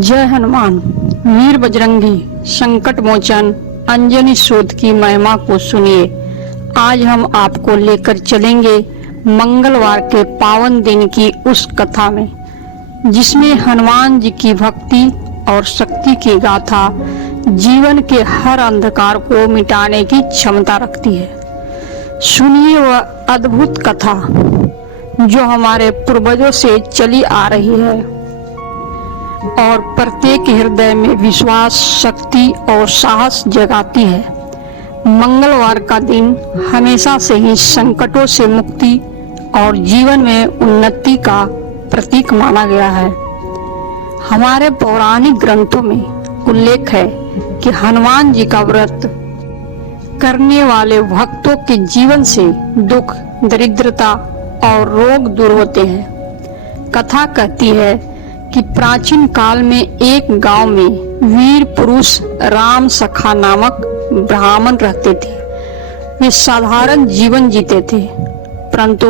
जय हनुमान। वीर बजरंगी, संकट मोचन, अंजनी सूत की महिमा को सुनिए। आज हम आपको लेकर चलेंगे मंगलवार के पावन दिन की उस कथा में जिसमें हनुमान जी की भक्ति और शक्ति की गाथा जीवन के हर अंधकार को मिटाने की क्षमता रखती है। सुनिए वह अद्भुत कथा जो हमारे पूर्वजों से चली आ रही है और प्रत्येक हृदय में विश्वास, शक्ति और साहस जगाती है। मंगलवार का दिन हमेशा से ही संकटों से मुक्ति और जीवन में उन्नति का प्रतीक माना गया है। हमारे पौराणिक ग्रंथों में उल्लेख है कि हनुमान जी का व्रत करने वाले भक्तों के जीवन से दुख, दरिद्रता और रोग दूर होते हैं। कथा कहती है कि प्राचीन काल में एक गांव में वीर पुरुष राम सखा नामक ब्राह्मण रहते थे। वे साधारण जीवन जीते थे, परंतु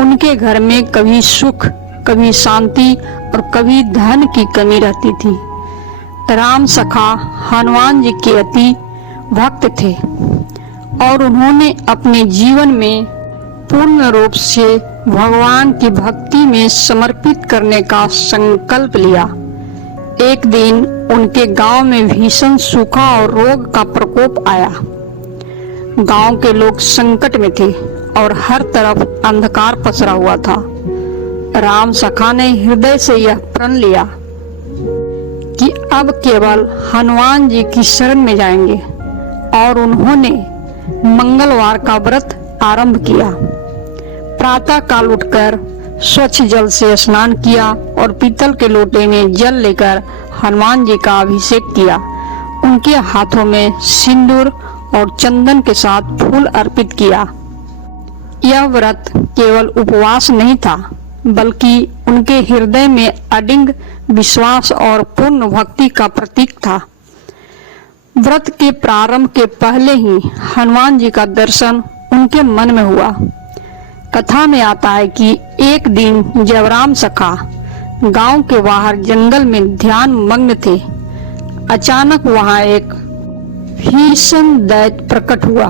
उनके घर में कभी सुख, कभी शांति और कभी धन की कमी रहती थी। राम सखा हनुमान जी के अति भक्त थे और उन्होंने अपने जीवन में पूर्ण रूप से भगवान की भक्ति में समर्पित करने का संकल्प लिया। एक दिन उनके गांव में भीषण सूखा और रोग का प्रकोप आया। गांव के लोग संकट में थे और हर तरफ अंधकार पसरा हुआ था। राम सखा ने हृदय से यह प्रण लिया कि अब केवल हनुमान जी की शरण में जाएंगे और उन्होंने मंगलवार का व्रत आरंभ किया। प्रातः काल उठकर स्वच्छ जल से स्नान किया और पीतल के लोटे में जल लेकर हनुमान जी का अभिषेक किया। उनके हाथों में सिंदूर और चंदन के साथ फूल अर्पित किया। यह व्रत केवल उपवास नहीं था, बल्कि उनके हृदय में अडिग विश्वास और पूर्ण भक्ति का प्रतीक था। व्रत के प्रारंभ के पहले ही हनुमान जी का दर्शन उनके मन में हुआ। कथा में आता है कि एक दिन जब राम सखा गांव के बाहर जंगल में ध्यान मग्न थे, अचानक वहां एक भीषण दैत्य प्रकट हुआ।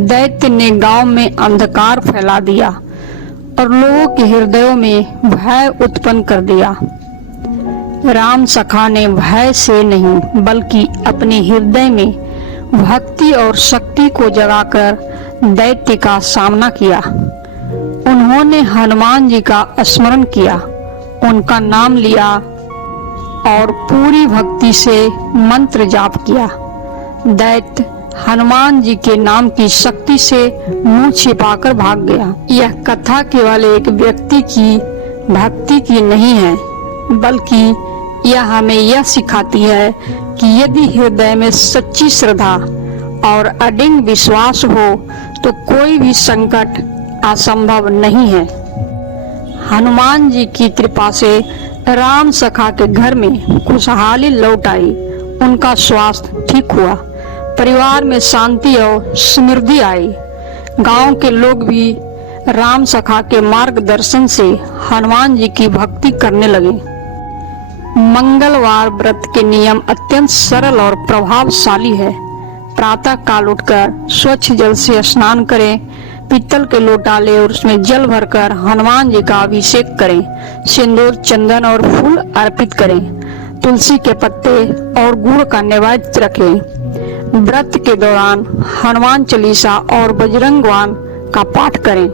दैत्य ने गांव में अंधकार फैला दिया और लोगों के हृदयों में भय उत्पन्न कर दिया। राम सखा ने भय से नहीं बल्कि अपने हृदय में भक्ति और शक्ति को जगाकर दैत्य का सामना किया। उन्होंने हनुमान जी का स्मरण किया, उनका नाम लिया और पूरी भक्ति से मंत्र जाप किया। दैत्य हनुमान जी के नाम की शक्ति से मुंह छिपाकर भाग गया। यह कथा केवल एक व्यक्ति की भक्ति की नहीं है, बल्कि यह हमें यह सिखाती है कि यदि हृदय में सच्ची श्रद्धा और अडिग विश्वास हो तो कोई भी संकट असंभव नहीं है। हनुमान जी की कृपा से राम सखा के घर में खुशहाली लौट आई। उनका स्वास्थ्य ठीक हुआ, परिवार में शांति और समृद्धि आई। गांव के लोग भी राम सखा के मार्गदर्शन से हनुमान जी की भक्ति करने लगे। मंगलवार व्रत के नियम अत्यंत सरल और प्रभावशाली है। प्रातः काल उठकर स्वच्छ जल से स्नान करें, पीतल के लोटा ले और उसमें जल भरकर हनुमान जी का अभिषेक करें, सिंदूर, चंदन और फूल अर्पित करें, तुलसी के पत्ते और गुड़ का नैवेद्य रखें। व्रत के दौरान हनुमान चालीसा और बजरंगबाण का पाठ करें।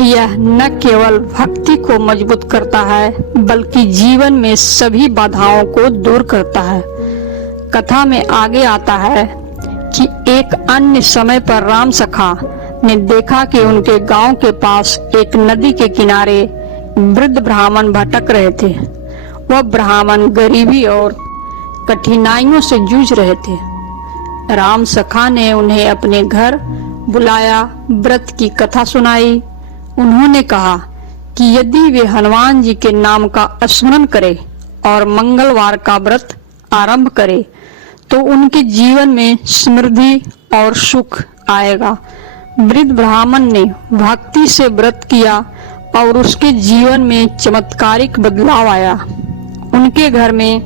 यह न केवल भक्ति को मजबूत करता है, बल्कि जीवन में सभी बाधाओं को दूर करता है। कथा में आगे आता है कि एक अन्य समय पर राम सखा ने देखा कि उनके गांव के पास एक नदी के किनारे वृद्ध ब्राह्मण भटक रहे थे। वह ब्राह्मण गरीबी और कठिनाइयों से जूझ रहे थे। राम सखा ने उन्हें अपने घर बुलाया, व्रत की कथा सुनाई। उन्होंने कहा कि यदि वे हनुमान जी के नाम का स्मरण करें और मंगलवार का व्रत आरंभ करें तो उनके जीवन में समृद्धि और सुख आएगा। वृद्ध ब्राह्मण ने भक्ति से व्रत किया और उसके जीवन में चमत्कारिक बदलाव आया। उनके घर में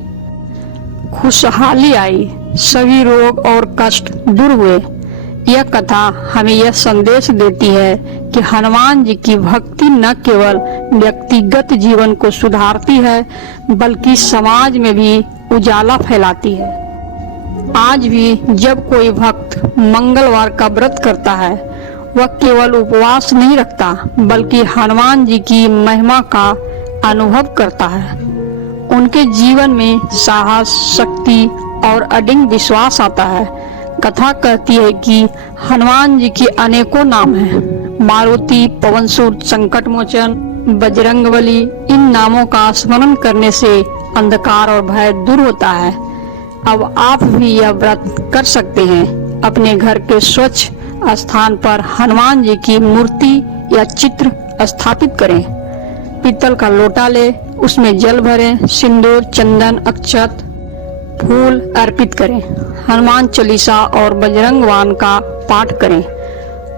खुशहाली आई, सभी रोग और कष्ट दूर हुए। यह कथा हमें यह संदेश देती है कि हनुमान जी की भक्ति न केवल व्यक्तिगत जीवन को सुधारती है, बल्कि समाज में भी उजाला फैलाती है। आज भी जब कोई भक्त मंगलवार का व्रत करता है, वह केवल उपवास नहीं रखता, बल्कि हनुमान जी की महिमा का अनुभव करता है। उनके जीवन में साहस, शक्ति और अडिग विश्वास आता है। कथा कहती है कि हनुमान जी के अनेकों नाम हैं। मारुति, पवनसुत, संकट मोचन, बजरंगबली। इन नामों का स्मरण करने से अंधकार और भय दूर होता है। अब आप भी यह व्रत कर सकते हैं। अपने घर के स्वच्छ स्थान पर हनुमान जी की मूर्ति या चित्र स्थापित करें। पीतल का लोटा ले, उसमें जल भरें, सिंदूर, चंदन, अक्षत, फूल अर्पित करें। हनुमान चालीसा और बजरंग बाण का पाठ करें।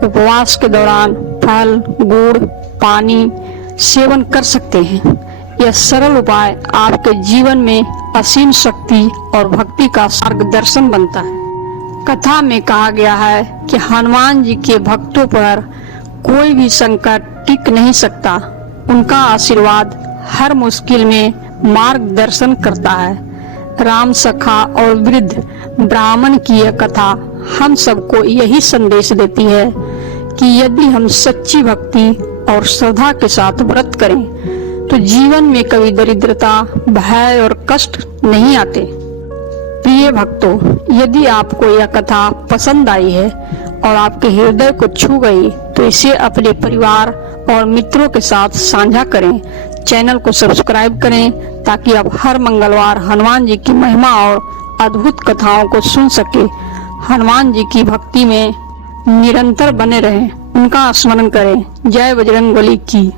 उपवास के दौरान फल, गुड़, पानी सेवन कर सकते हैं। यह सरल उपाय आपके जीवन में असीम शक्ति और भक्ति का मार्गदर्शन बनता है। कथा में कहा गया है कि हनुमान जी के भक्तों पर कोई भी संकट टिक नहीं सकता। उनका आशीर्वाद हर मुश्किल में मार्गदर्शन करता है। राम सखा और वृद्ध ब्राह्मण की यह कथा हम सबको यही संदेश देती है कि यदि हम सच्ची भक्ति और श्रद्धा के साथ व्रत करें तो जीवन में कभी दरिद्रता, भय और कष्ट नहीं आते। प्रिय भक्तों, यदि आपको यह कथा पसंद आई है और आपके हृदय को छू गई तो इसे अपने परिवार और मित्रों के साथ साझा करें। चैनल को सब्सक्राइब करें ताकि आप हर मंगलवार हनुमान जी की महिमा और अद्भुत कथाओं को सुन सके। हनुमान जी की भक्ति में निरंतर बने रहें, उनका स्मरण करें। जय बजरंगबली की।